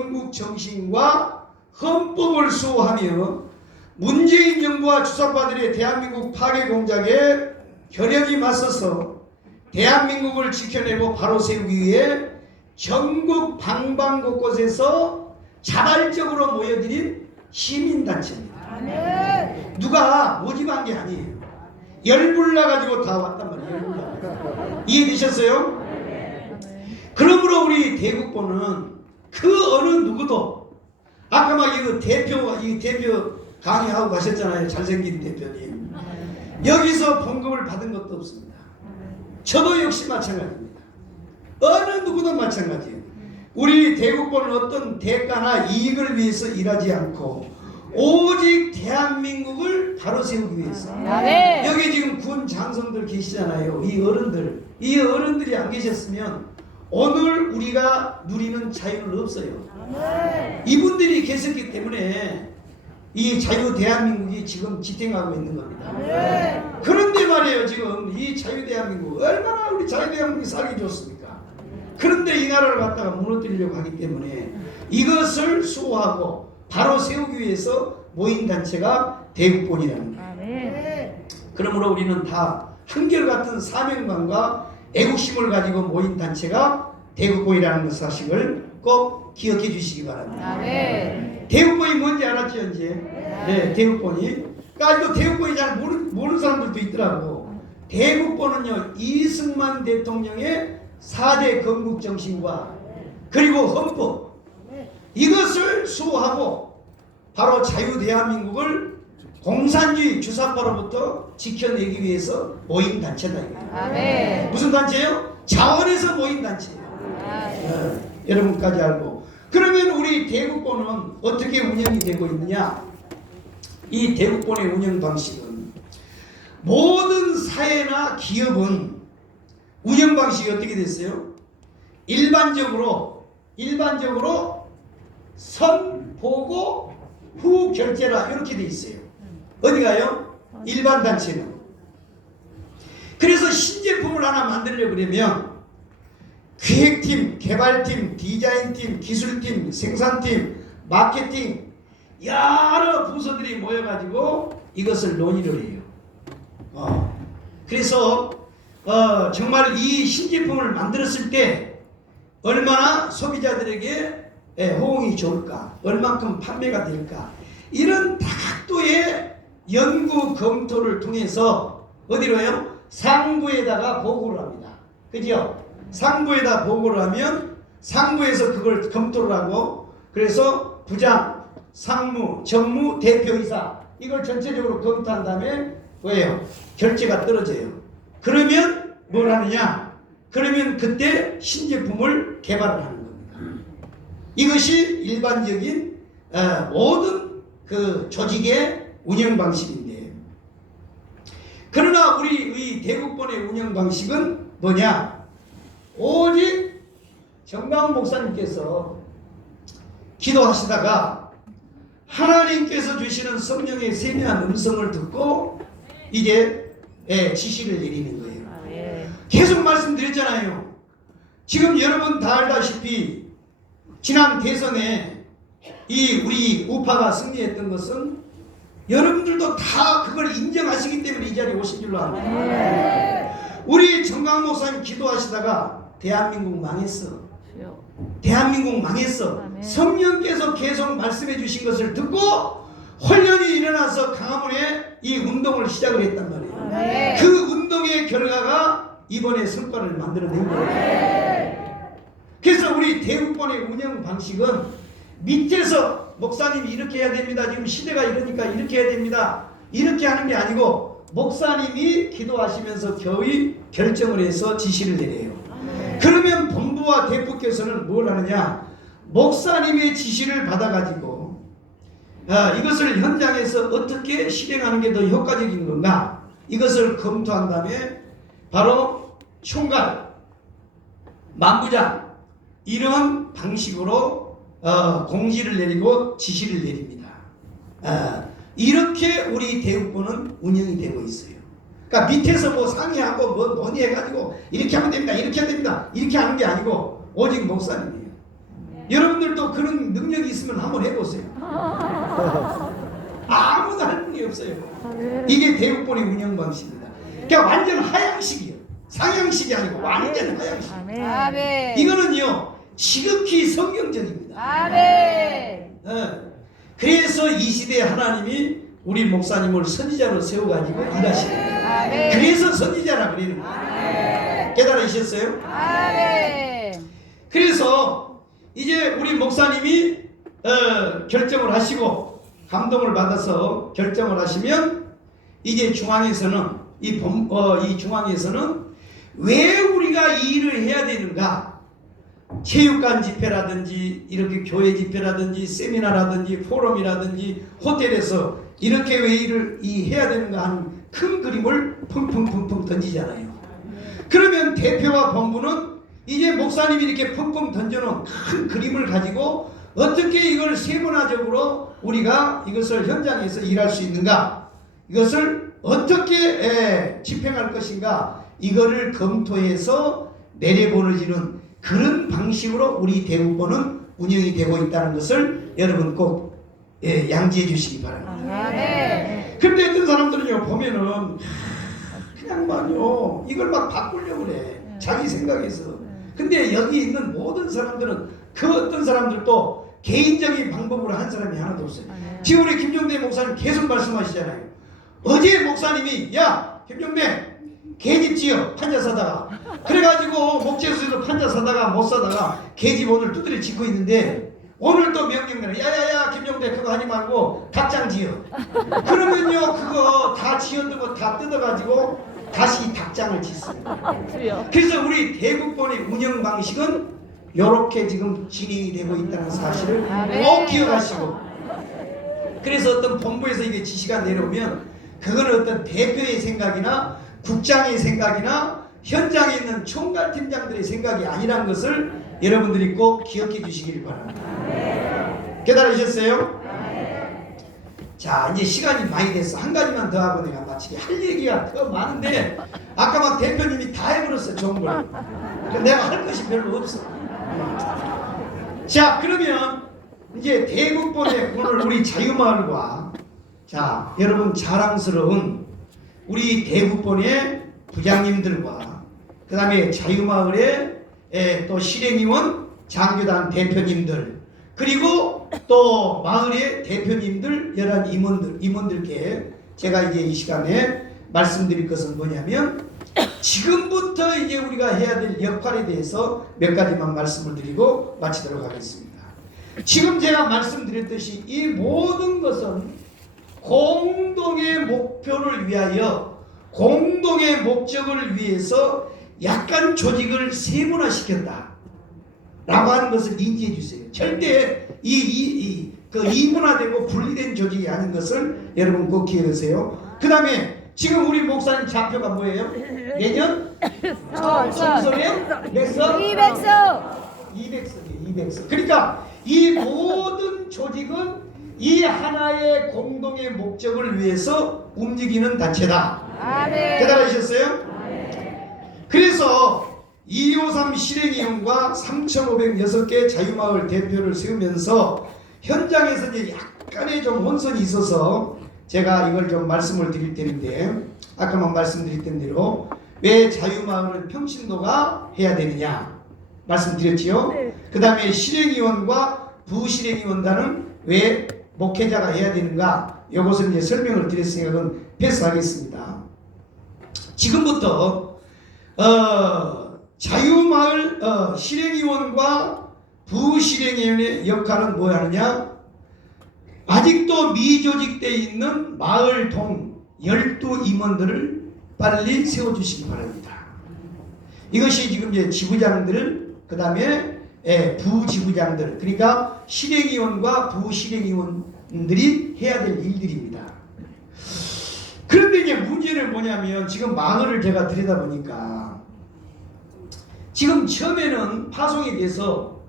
건국 정신과 헌법을 수호하며 문재인 정부와 주사파들의 대한민국 파괴 공작에 결연히 맞서서 대한민국을 지켜내고 바로 세우기 위해 전국 방방 곳곳에서 자발적으로 모여드린 시민단체입니다. 누가 모집한 게 아니에요. 열불 나 가지고 다 왔단 말이에요. 이해되셨어요? 그러므로 우리 대국보는 그 어느 누구도 아까 막 이거 대표 이 대표 강의하고 가셨잖아요. 잘생긴 대표님. 여기서 봉급을 받은 것도 없습니다. 저도 역시 마찬가지입니다. 어느 누구도 마찬가지예요. 우리 대국보는 어떤 대가나 이익을 위해서 일하지 않고 오직 대한민국을 바로 세우기 위해서 아멘. 여기 지금 군 장성들 계시잖아요. 이 어른들. 이 어른들이 안 계셨으면 오늘 우리가 누리는 자유는 없어요. 이분들이 계셨기 때문에 이 자유 대한민국이 지금 지탱하고 있는 겁니다. 그런데 말이에요. 지금 이 자유 대한민국 얼마나 우리 자유 대한민국이 살기 좋습니까? 그런데 이 나라를 갖다가 무너뜨리려고 하기 때문에 이것을 수호하고 바로 세우기 위해서 모인 단체가 대국본이라는 거예요. 그러므로 우리는 다 한결같은 사명감과 애국심을 가지고 모인 단체가 대국보이라는 것 사실을 꼭 기억해 주시기 바랍니다. 아멘. 대국보이 뭔지 알았죠 이제? 네, 대국보이. 그러니까 대국보이 잘 모르, 모르는 사람들도 있더라고. 대국보는요 이승만 대통령의 4대 건국 정신과 그리고 헌법 이것을 수호하고 바로 자유 대한민국을 공산주의 주사파로부터 지켜내기 위해서 모인 단체다. 이거예요. 아멘. 무슨 단체예요? 자원에서 모인 단체 어, 여러분까지 알고. 그러면 우리 대국본은 어떻게 운영이 되고 있느냐? 이 대국본의 운영 방식은 모든 사회나 기업은 운영 방식이 어떻게 됐어요? 일반적으로 일반적으로 선 보고 후 결제라 이렇게 돼 있어요. 어디가요? 일반 단체는. 그래서 신제품을 하나 만들려 그러면 기획팀, 개발팀, 디자인팀, 기술팀, 생산팀, 마케팅 여러 부서들이 모여가지고 이것을 논의를 해요. 어. 그래서 어, 정말 이 신제품을 만들었을 때 얼마나 소비자들에게 예, 호응이 좋을까, 얼만큼 판매가 될까 이런 다각도의 연구 검토를 통해서 어디로요? 상부에다가 보고를 합니다. 그죠? 상부에다 보고를 하면 상부에서 그걸 검토를 하고 그래서 부장, 상무, 정무, 대표이사 이걸 전체적으로 검토한 다음에 뭐예요? 결제가 떨어져요. 그러면 뭘 하느냐? 그러면 그때 신제품을 개발을 하는 겁니다. 이것이 일반적인 어, 모든 그 조직의 운영 방식인데 그러나 우리 의 대국본의 운영 방식은 뭐냐? 오직 정강 목사님께서 기도하시다가 하나님께서 주시는 성령의 세미한 음성을 듣고 이제 예, 지시를 내리는 거예요. 아멘. 계속 말씀드렸잖아요. 지금 여러분 다 알다시피 지난 대선에 이 우리 우파가 승리했던 것은 여러분들도 다 그걸 인정하시기 때문에 이 자리에 오신 줄로 압니다. 우리 정강 목사님 기도하시다가 대한민국 망했어. 대한민국 망했어. 성령께서 계속 말씀해 주신 것을 듣고 혼련이 일어나서 강화문에 이 운동을 시작을 했단 말이에요. 그 운동의 결과가 이번에 성과를 만들어낸 거예요. 그래서 우리 대국본의 운영 방식은 밑에서 목사님이 이렇게 해야 됩니다. 지금 시대가 이러니까 이렇게 해야 됩니다. 이렇게 하는 게 아니고 목사님이 기도하시면서 겨우 결정을 해서 지시를 내려요. 본부와 대표께서는 뭘 하느냐? 목사님의 지시를 받아가지고 아, 이것을 현장에서 어떻게 실행하는 게 더 효과적인 건가? 이것을 검토한 다음에 바로 총괄, 만부장 이런 방식으로 어, 공지를 내리고 지시를 내립니다. 아, 이렇게 우리 대국부는 운영이 되고 있어요. 그러니까 밑에서 뭐 상의하고 뭐 논의해가지고 이렇게 하면 됩니다, 이렇게 하면 됩니다, 이렇게 하는 게 아니고 오직 목사님이에요. 여러분들도 그런 능력이 있으면 한번 해보세요. 아무도 할 분이 없어요. 이게 대국본의 운영 방식입니다. 그러니까 완전 하향식이에요. 상향식이 아니고 완전 하향식. 아멘. 이거는요 지극히 성경적입니다. 아멘. 어. 그래서 이 시대에 하나님이 우리 목사님을 선지자로 세워가지고 일하시는 아멘. 그래서 선지자라 그러는 거예요. 깨달으셨어요? 그래서 이제 우리 목사님이 어, 결정을 하시고 감동을 받아서 결정을 하시면 이제 중앙에서는 이, 본- 어, 이 중앙에서는 왜 우리가 이 일을 해야 되는가? 체육관 집회라든지 이렇게 교회 집회라든지 세미나라든지 포럼이라든지 호텔에서 이렇게 왜 일을 이 해야 되는가 하는 큰 그림을 펑펑펑펑 던지잖아요. 그러면 대표와 본부는 이제 목사님이 이렇게 펑펑 던져놓은 큰 그림을 가지고 어떻게 이걸 세분화적으로 우리가 이것을 현장에서 일할 수 있는가 이것을 어떻게 에, 집행할 것인가 이거를 검토해서 내려보내지는 그런 방식으로 우리 대국본은 운영이 되고 있다는 것을 여러분 꼭 예, 양지해 주시기 바랍니다. 아멘. 근데 어떤 사람들은요 보면은 하, 그냥 말이요. 이걸 막 바꾸려고 그래. 자기 생각에서. 근데 여기 있는 모든 사람들은 그 어떤 사람들도 개인적인 방법으로 한 사람이 하나도 없어요. 지금 우리 김종대 목사님 계속 말씀하시잖아요. 어제 목사님이 야 김종대 개집 지어 판자 사다가. 그래가지고 목재수에도 판자 사다가 못 사다가 개집 오늘 두드려 짓고 있는데 오늘 또 명령 내려 야야야 김종대 그거 하지 말고 닭장 지어. 그러면요 그거 다 지었던 거 다 뜯어가지고 다시 닭장을 짓습니다 그래서 우리 대국본의 운영 방식은 이렇게 지금 진행이 되고 있다는 사실을 아멘. 꼭 기억하시고. 그래서 어떤 본부에서 이게 지시가 내려오면 그거는 어떤 대표의 생각이나 국장의 생각이나 현장에 있는 총괄 팀장들의 생각이 아니란 것을 여러분들이 꼭 기억해 주시길 바랍니다. 깨달으셨어요? 자 이제 시간이 많이 됐어 한 가지만 더 하고 내가 마치게 할 얘기가 더 많은데 아까 막 대표님이 다 해버렸어 좋은 걸 내가 할 것이 별로 없어 자 그러면 이제 대국본의 오늘 우리 자유마을과 자 여러분 자랑스러운 우리 대국본의 부장님들과 그 다음에 자유마을의 에, 또 실행위원 장교단 대표님들 그리고 또 마을의 대표님들 열한 임원들 임원들께 제가 이제 이 시간에 말씀드릴 것은 뭐냐면 지금부터 이제 우리가 해야 될 역할에 대해서 몇 가지만 말씀을 드리고 마치도록 하겠습니다. 지금 제가 말씀드렸듯이 이 모든 것은 공동의 목표를 위하여 공동의 목적을 위해서 약간 조직을 세분화시켰다. 라고 하는 것을 인지해 주세요. 절대 이, 이, 이, 그 이문화되고 분리된 조직이 아닌 것을 여러분 꼭 기억하세요. 그 다음에 지금 우리 목사님 좌표가 뭐예요? 내년 총선에 몇 석? 이백석. 200석이에요. 200석. 그러니까 이 모든 조직은 이 하나의 공동의 목적을 위해서 움직이는 단체다. 아멘. 깨달으셨어요? 그래서 253 실행위원과 3,506개 자유마을 대표를 세우면서 현장에서 이제 약간의 좀 혼선이 있어서 제가 이걸 좀 말씀을 드릴 텐데 아까만 말씀드렸던 대로 왜 자유마을을 평신도가 해야 되느냐 말씀드렸지요. 그 다음에 실행위원과 부실행위원단은 왜 목회자가 해야 되는가 이것을 이제 설명을 드렸으니까 그건 패스하겠습니다. 지금부터 어, 자유마을 어, 실행위원과 부실행위원의 역할은 뭐 하느냐? 아직도 미조직되어 있는 마을동 12임원들을 빨리 세워주시기 바랍니다. 이것이 지금 이제 지부장들, 그 다음에 예, 부지부장들, 그러니까 실행위원과 부실행위원들이 해야 될 일들입니다. 그런데 이제 문제는 뭐냐면 지금 마을을 제가 들여다보니까 지금 처음에는 파송이 돼서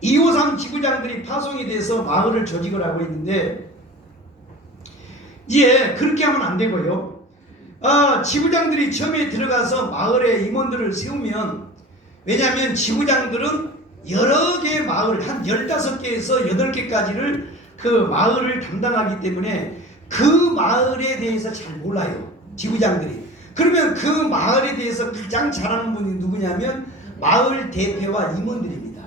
253 지구장들이 파송이 돼서 마을을 조직을 하고 있는데 이제 그렇게 하면 안 되고요. 아, 지구장들이 처음에 들어가서 마을에 임원들을 세우면 왜냐하면 지구장들은 여러 개의 마을 한 15개에서 8개까지를 그 마을을 담당하기 때문에 그 마을에 대해서 잘 몰라요. 지부장들이. 그러면 그 마을에 대해서 가장 잘하는 분이 누구냐면 마을 대표와 임원들입니다.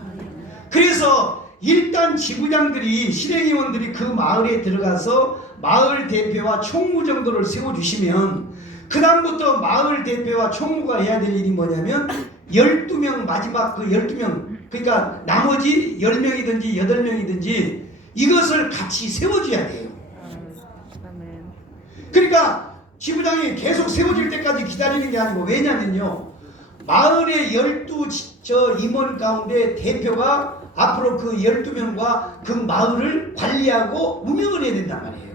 그래서 일단 지부장들이 실행위원들이 그 마을에 들어가서 마을 대표와 총무 정도를 세워주시면 그 다음부터 마을 대표와 총무가 해야 될 일이 뭐냐면 12명 마지막 그 12명 그러니까 나머지 10명이든지 8명이든지 이것을 같이 세워줘야 돼요. 그러니까 지부장이 계속 세워질 때까지 기다리는 게 아니고 왜냐면요 마을의 열두 지- 저 임원 가운데 대표가 앞으로 그 12명과 그 마을을 관리하고 운영을 해야 된단 말이에요.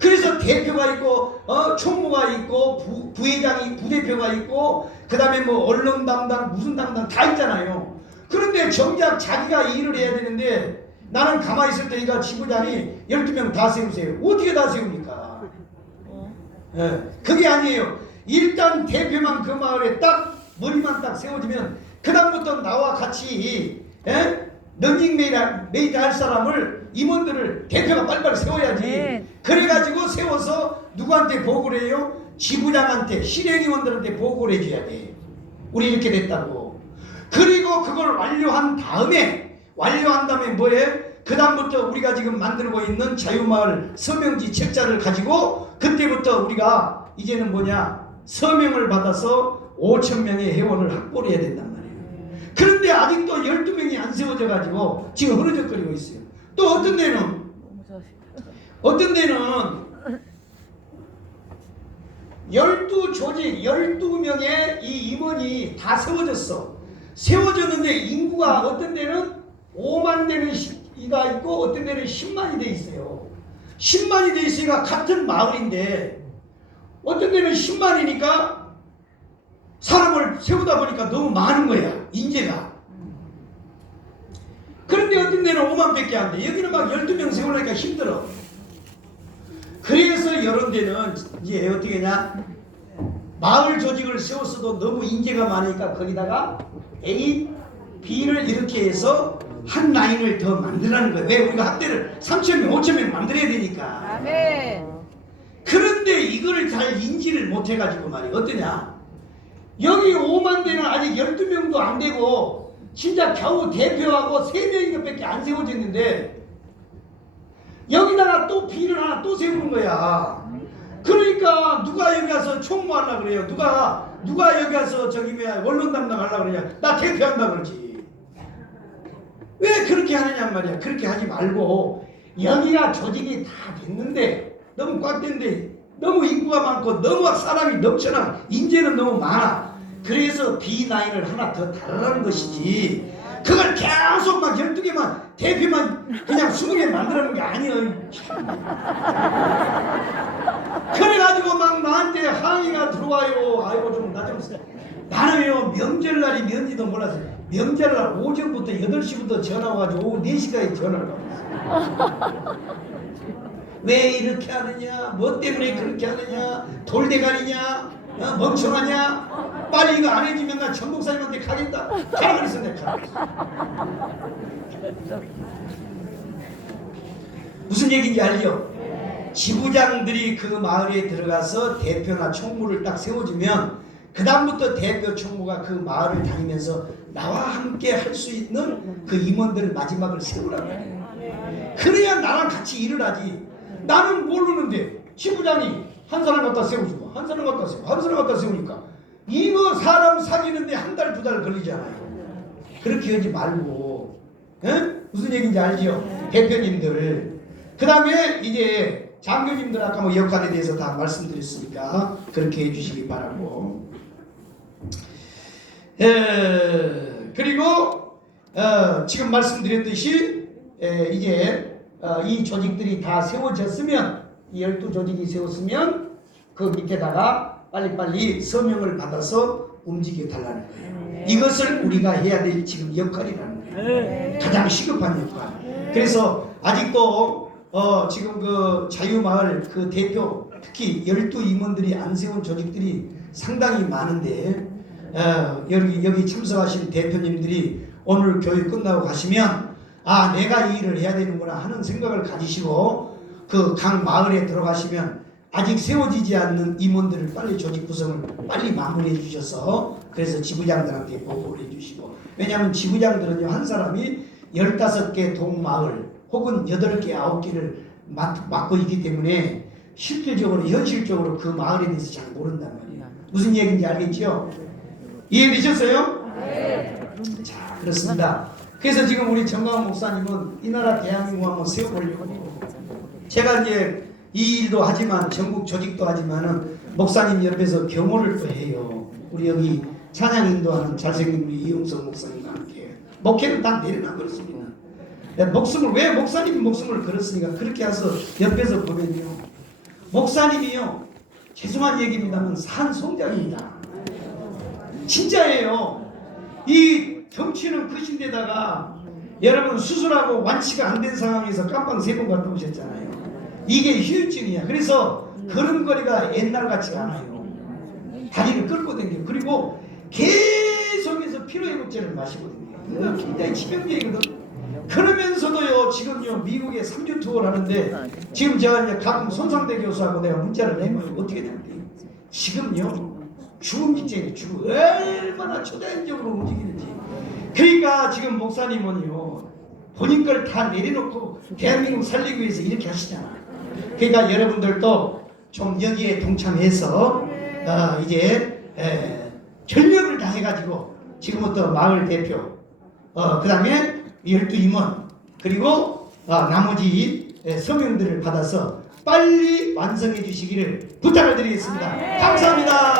그래서 대표가 있고 어, 총무가 있고 부, 부회장이 부대표가 있고 그 다음에 뭐 언론 담당 무슨 담당 다 있잖아요. 그런데 정작 자기가 일을 해야 되는데 나는 가만히 있을 때니까 지부장이 12명 다 세우세요. 어떻게 다 세웁니까? 예, 그게 아니에요. 일단 대표만 그 마을에 딱 머리만 딱 세워지면 그 다음부터 나와 같이 예? 런닝 메이트 할 사람을 임원들을 대표가 빨리빨리 세워야지. 네. 그래가지고 세워서 누구한테 보고를 해요? 지부장한테 실행위원들한테 보고를 해줘야 돼. 우리 이렇게 됐다고. 그리고 그걸 완료한 다음에 완료한 다음에 뭐해? 그 다음부터 우리가 지금 만들고 있는 자유마을 서명지 책자를 가지고 그때부터 우리가 이제는 뭐냐 서명을 받아서 5천 명의 회원을 확보를 해야 된단 말이에요. 그런데 아직도 12명이 안 세워져 가지고 지금 흐느적거리고 있어요. 또 어떤 데는. 어떤 데는 12 조직, 12명의 이 임원이 다 세워졌어. 세워졌는데 인구가 어떤 데는 5만 되는 이가 있고 어떤 데는 10만이 돼 있어요. 10만이 돼 있으니까 같은 마을인데 어떤 데는 10만이니까 사람을 세우다 보니까 너무 많은 거야. 인재가. 그런데 어떤 데는 5만 밖에 안 돼. 여기는 막 12명 세우려니까 힘들어. 그래서 이런 데는 이제 어떻게 냐 마을 조직을 세웠어도 너무 인재가 많으니까 거기다가 A, B를 이렇게 해서 한 라인을 더 만들라는 거예요. 왜 우리가 학대를 3천 명, 5천 명 만들어야 되니까. 아멘. 그런데 이걸 잘 인지를 못해가지고 말이야. 어떠냐? 여기 5만 대는 아직 12명도 안 되고 진짜 겨우 대표하고 3명인 것밖에 안 세워졌는데 여기다가 또 비를 하나 또 세우는 거야. 그러니까 누가 여기 가서 총무하려 그래요. 누가 누가 여기 가서 저기 뭐야 원론 담당하려 그러냐. 나 대표한다 그러지. 왜 그렇게 하느냐 말이야. 그렇게 하지 말고 여기가 조직이 다 됐는데 너무 꽉 됐는데 너무 인구가 많고 너무 사람이 넘쳐나 인재는 너무 많아. 그래서 B9을 하나 더 달라는 것이지. 그걸 계속 막 12개만 대표만 그냥 20개 만들어놓은 게 아니에요. 그래가지고 막 나한테 항의가 들어와요. 아이고 좀 나좀 나는요 명절날이 뭔지도 몰라서 명절날 오전부터 8시부터 전화 와가지고 오후 4시까지 전화를 받았어요. 왜 이렇게 하느냐? 뭐 때문에 그렇게 하느냐? 돌대가리냐? 어, 멍청하냐? 빨리 이거 안 해주면 나 전목사님한테 가겠다. 가라 그랬어 내가. 무슨 얘기인지 알죠? 지부장들이 그 마을에 들어가서 대표나 총무를 딱 세워주면 그 다음부터 대표 총무가 그 마을을 다니면서 나와 함께 할 수 있는 그 임원들을 마지막을 세우라고 해요. 그래야 나랑 같이 일을 하지. 나는 모르는데 지부장이 한 사람 갖다 세워주고 한 사람 갖다 세우고 한 사람 갖다 세우니까 이거 사람 사귀는데 한 달 두 달 걸리잖아요. 그렇게 하지 말고 에? 무슨 얘기인지 알죠? 대표님들 그 다음에 이제 장교님들 아까 뭐 역할에 대해서 다 말씀드렸으니까 그렇게 해주시기 바라고 에, 그리고 어, 지금 말씀드렸듯이 에, 이제 어, 이 조직들이 다 세워졌으면 이 열두 조직이 세웠으면 그 밑에다가 빨리빨리 서명을 받아서 움직여 달라는 거예요. 이것을 우리가 해야 될 지금 역할이라는 거예요. 가장 시급한 역할. 그래서 아직도 어 지금 그 자유마을 그 대표 특히 열두 임원들이 안 세운 조직들이 상당히 많은데 어 여기 여기 참석하신 대표님들이 오늘 교회 끝나고 가시면 아 내가 이 일을 해야 되는구나 하는 생각을 가지시고 그 각 마을에 들어가시면 아직 세워지지 않는 임원들을 빨리 조직 구성을 빨리 마무리해 주셔서 그래서 지부장들한테 보고를 해 주시고 왜냐하면 지부장들은요 한 사람이 15개 동마을 혹은 8개 9개를 맡고 있기 때문에 실질적으로 현실적으로 그 마을에 대해서 잘 모른단 말이에요. 무슨 얘기인지 알겠죠? 이해되셨어요? 자 그렇습니다. 그래서 지금 우리 정광 목사님은 이 나라 대한민국 한번 세워보려고. 제가 이제 이 일도 하지만 전국 조직도 하지만은 목사님 옆에서 경호를 또 해요. 우리 여기 찬양 인도하는 잘생긴 우리 이용석 목사님과 함께 목회는 다 내려놔 그렇습니다. 목숨을 왜 목사님이 목숨을 걸었으니까 그렇게 해서 옆에서 보면요 목사님이요 죄송한 얘기입니다만 산 송장입니다. 진짜예요. 이 덩치는 크신데다가 여러분 수술하고 완치가 안 된 상황에서 깜빵 세 번 갔다 오셨잖아요. 이게 후유증이야. 그래서 걸음걸이가 옛날 같지가 않아요. 다리를 끌고 다녀요. 그리고 계속해서 피로회복제를 마시거든요. 이거 굉장히 치명적이거든. 그러면서도요, 지금요, 미국에 3주 투어를 하는데, 지금 제가 이제 가끔 손상대 교수하고 내가 문자를 내면 어떻게 되는데, 지금요, 죽음 직전에 죽음, 얼마나 초대적으로 움직이는지. 그러니까 지금 목사님은요, 본인 걸 다 내려놓고 대한민국 살리기 위해서 이렇게 하시잖아. 그러니까 여러분들도 좀 여기에 동참해서 어, 이제 에, 전력을 다해가지고 지금부터 마을 대표, 어, 그 다음에 열두 임원, 그리고 어, 나머지 에, 서명들을 받아서 빨리 완성해 주시기를 부탁을 드리겠습니다. 감사합니다.